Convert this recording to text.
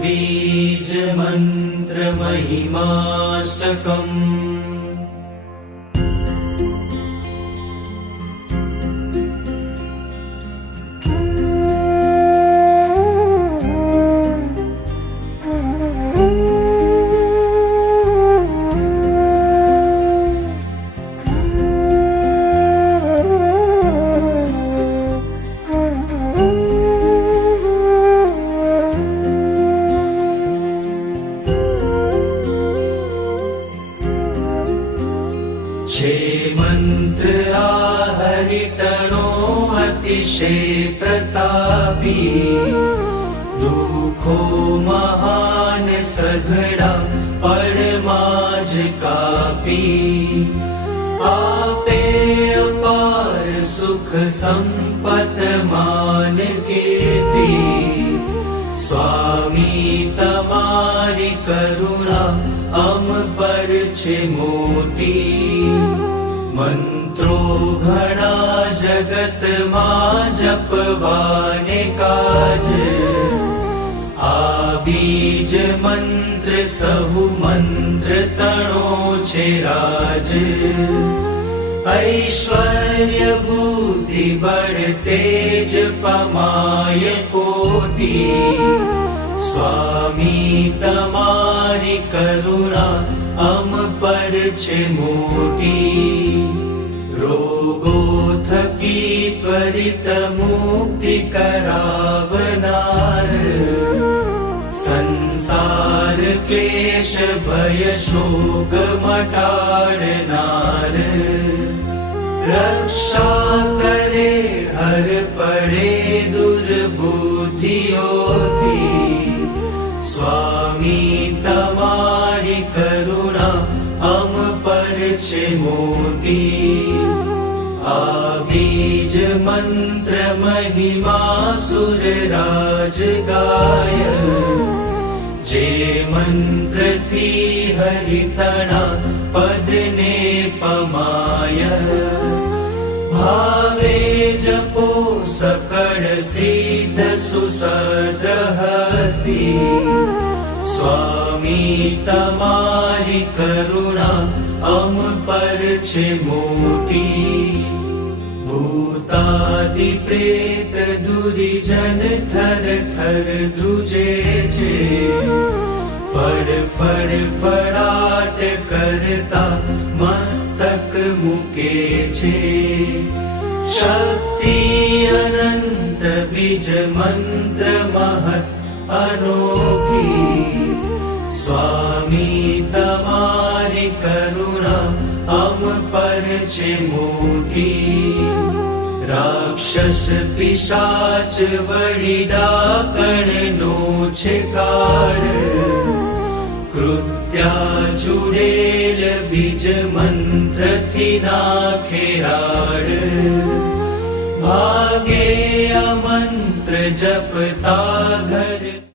बीज मंत्र महिमाष्टकम्। छे मंत्र आहरितणो अतिशय प्रतापी, दुखो महान सघड़ा पड़माज कापी। आपे अपार सुख संपत मान कीर्ति, स्वामी तमारी करुणा अम पर छे मोटी। मंत्रो घणा जगत मां जपवाने काज, आ बीज मंत्र सहु मंत्र तणो छे राज। ऐश्वर्य बुद्धि बळ तेज पमाय कोटि, स्वामी तमारी करुणा अम पर छे मोटी। रोगो थकी त्वरित मुक्ति करावनार, संसार क्लेश भय शोक मटाड़नार। रक्षा करे हर पड़े दुर्बुद्धियोथी, स्वामी तमारी करुणा अम पर छे मोटी। आ बीज मंत्र महिमा सुर राज गाय, जे मंत्र थी हरितणा पद ने पमाय। भावे जपो सकळ सिद्ध सुसद्र हस्ती, स्वामी तमारी करुणा अम पर छे मोटी। भूतादि प्रेत दुरिजन थर थर द्रुजे छे, फड़ फड़ फड़ाट करता मस्तक मुके छे। शक्ति अनंत बीज मंत्र महत् अनोखी, स्वामी तमारी करुणा अम पर छे मोटी। राक्षस पिशाच वडी डाकणनो छे काळ, कृत्या जुड़ेल बीज मंत्र थी नाखे राड। भागे आ मंत्र जपता घर